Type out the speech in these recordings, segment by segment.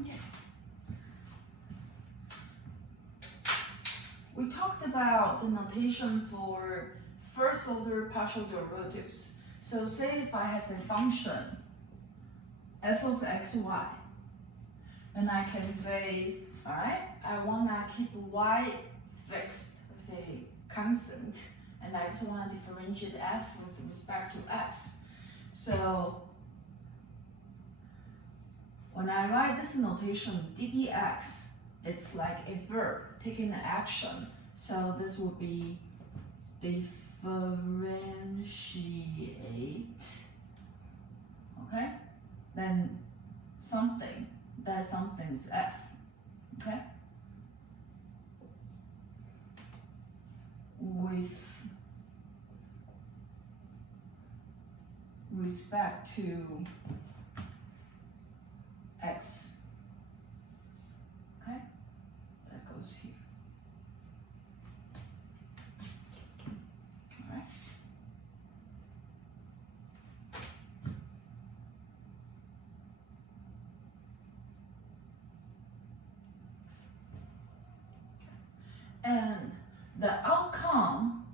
Okay. We talked about the notation for first order partial derivatives. So say if I have a function f of xy, then I can say, all right, I want to keep y fixed, let's say constant, and I just want to differentiate f with respect to x. So when I write this notation ddx, it's like a verb taking an action. So this will be differentiate, okay? Then something, that something is f, okay? With respect to x, okay? That goes here. All right. And the outcome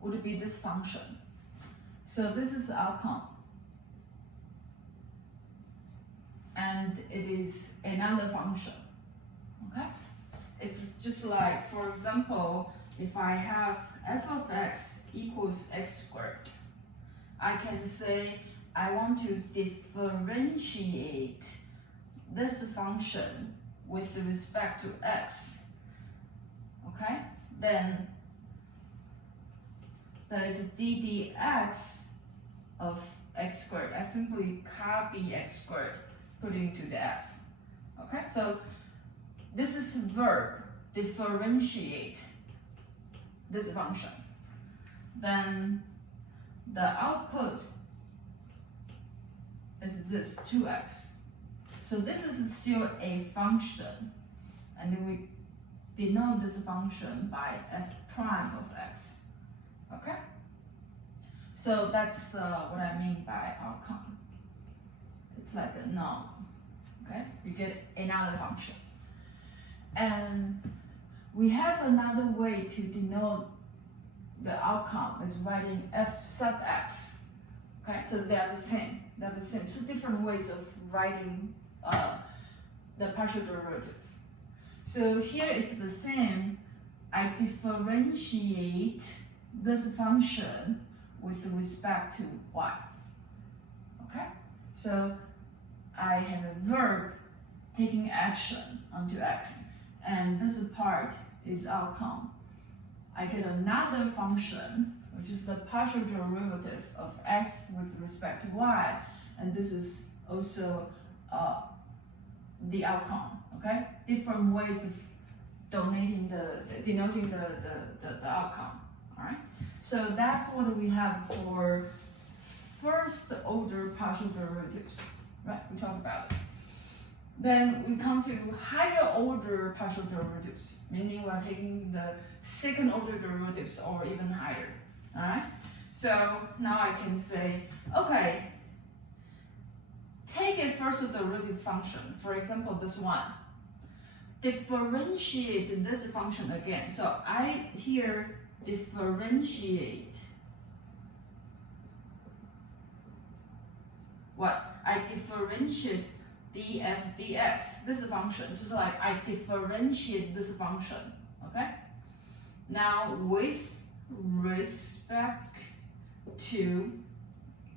would be this function. So this is the outcome. And it is another function, okay? It's just like, for example, if I have f of x equals x squared, I can say I want to differentiate this function with respect to x, okay? Then that is ddx of x squared. I simply copy x squared, put into the f, okay? So this is verb, differentiate this function. Then the output is this 2x. So this is still a function, and we denote this function by f prime of x, okay? So that's what I mean by outcome. It's like a noun, okay? You get another function. And we have another way to denote the outcome is writing f sub x, okay? So they're the same, So different ways of writing the partial derivative. So here it's the same. I differentiate this function with respect to y, okay? So I have a verb taking action onto x, and this part is outcome. I get another function, which is the partial derivative of f with respect to y, and this is also the outcome, okay? Different ways of denoting the outcome, all right? So that's what we have for first order partial derivatives, right? We talked about it. Then we come to higher order partial derivatives, meaning we're taking the second order derivatives or even higher, all right? So now I can say, okay, take a first derivative function, for example, this one. Differentiate this function again. So I here differentiate what? I differentiate df dx, this function, just like I differentiate this function, okay? Now with respect to,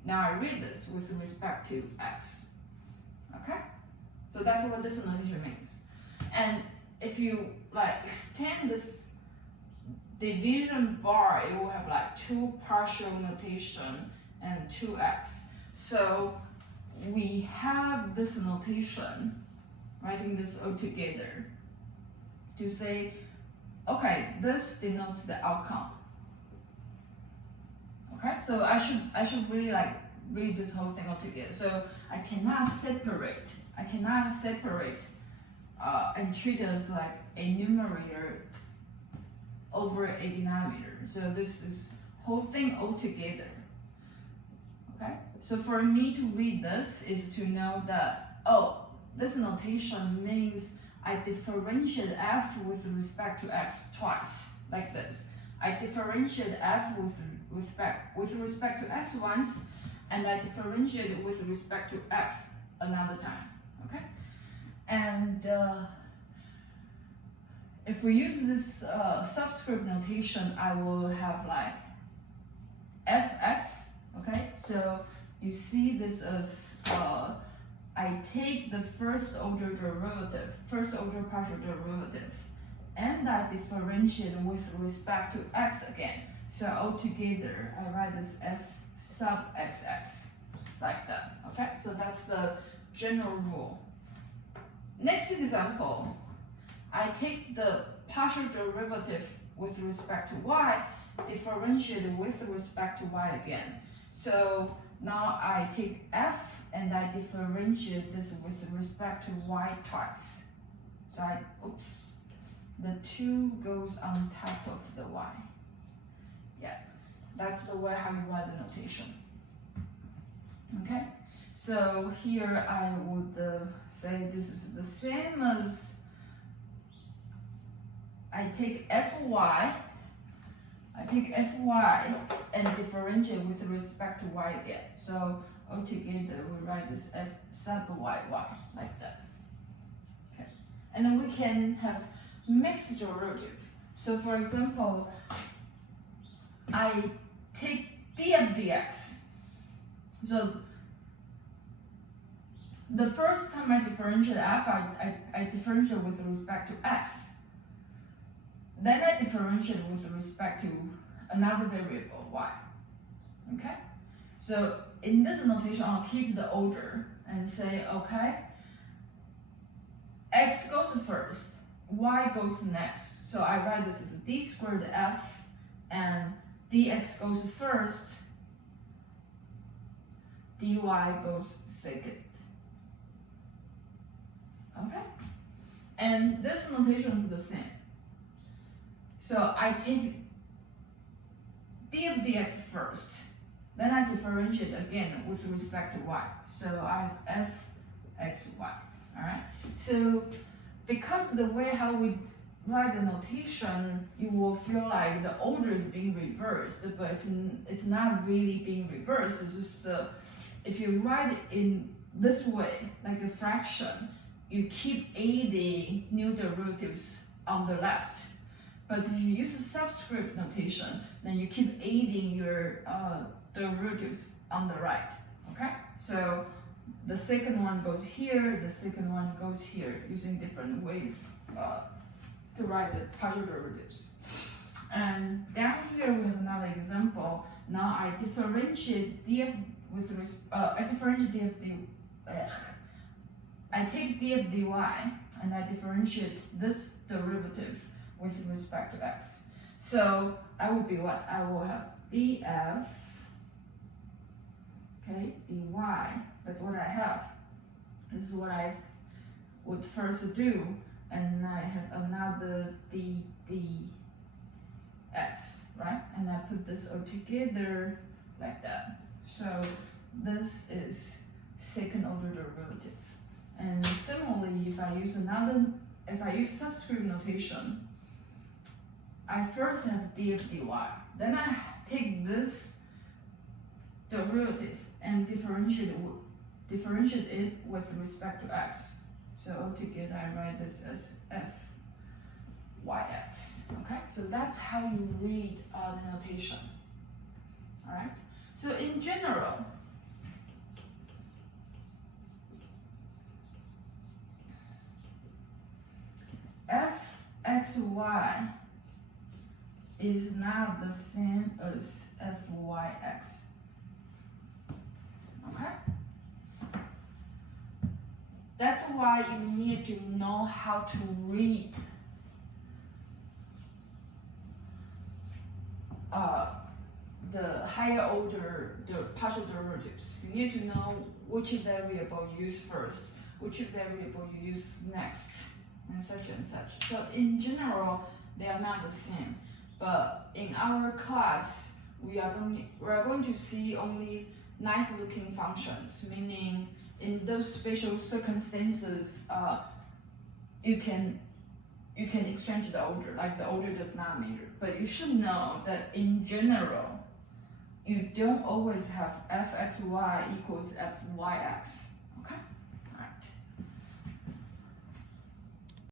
now I read this with respect to x, okay? So that's what this notation means. And if you like extend this division bar, it will have like two partial notation and 2x. So we have this notation, writing this all together, to say, okay, this denotes the outcome. Okay, so I should really like read this whole thing all together. So I cannot separate and treat it as like a numerator over a denominator. So this is whole thing all together. Okay, so for me to read this is to know that, oh, this notation means I differentiate f with respect to x twice, like this. I differentiate f with respect to x once, and I differentiate it with respect to x another time, okay? And if we use this subscript notation, I will have like fx, okay? So you see this as I take the first order partial derivative, and I differentiate with respect to x again. So altogether, I write this f sub xx like that, okay? So that's the general rule. Next example, I take the partial derivative with respect to y, differentiate with respect to y again. So now I take f and I differentiate this with respect to y twice. So the 2 goes on top of the y. Yeah, that's the way how you write the notation. Okay, so here I would say this is the same as I take fy and differentiate with respect to y again. So altogether we write this f sub yy like that. Okay, and then we can have mixed derivative. So for example, I take df dx. So the first time I differentiate f, I differentiate with respect to x. Then I differentiate with respect to another variable, y. Okay? So in this notation, I'll keep the order and say, okay, x goes first, y goes next. So I write this as d squared f, and dx goes first, dy goes second. Okay? And this notation is the same. So I take df dx first, then I differentiate again with respect to y. So I have fxy, alright? So because the way how we write the notation, you will feel like the order is being reversed, but it's not really being reversed. It's just if you write it in this way, like a fraction, you keep adding new derivatives on the left. But if you use a subscript notation, then you keep adding your derivatives on the right, okay? So the second one goes here, the second one goes here, using different ways to write the partial derivatives. And down here we have another example. Now I differentiate df with I take df dy and I differentiate this derivative with respect to x. So I will be what? I will have df, okay, dy, that's what I have. This is what I would first do, and I have another dx, right? And I put this all together like that. So this is second order derivative. And similarly, if I use subscript notation, I first have df dy, then I take this derivative and differentiate it with respect to x. So altogether I write this as fyx, okay? So that's how you read the notation, all right? So in general, fxy is not the same as fyx, okay? That's why you need to know how to read the higher order, the partial derivatives. You need to know which variable you use first, which variable you use next, and such and such. So in general, they are not the same. But in our class, we are going to see only nice looking functions, meaning in those special circumstances, you can exchange the order, like the order does not matter. But you should know that in general, you don't always have fxy equals fyx, okay?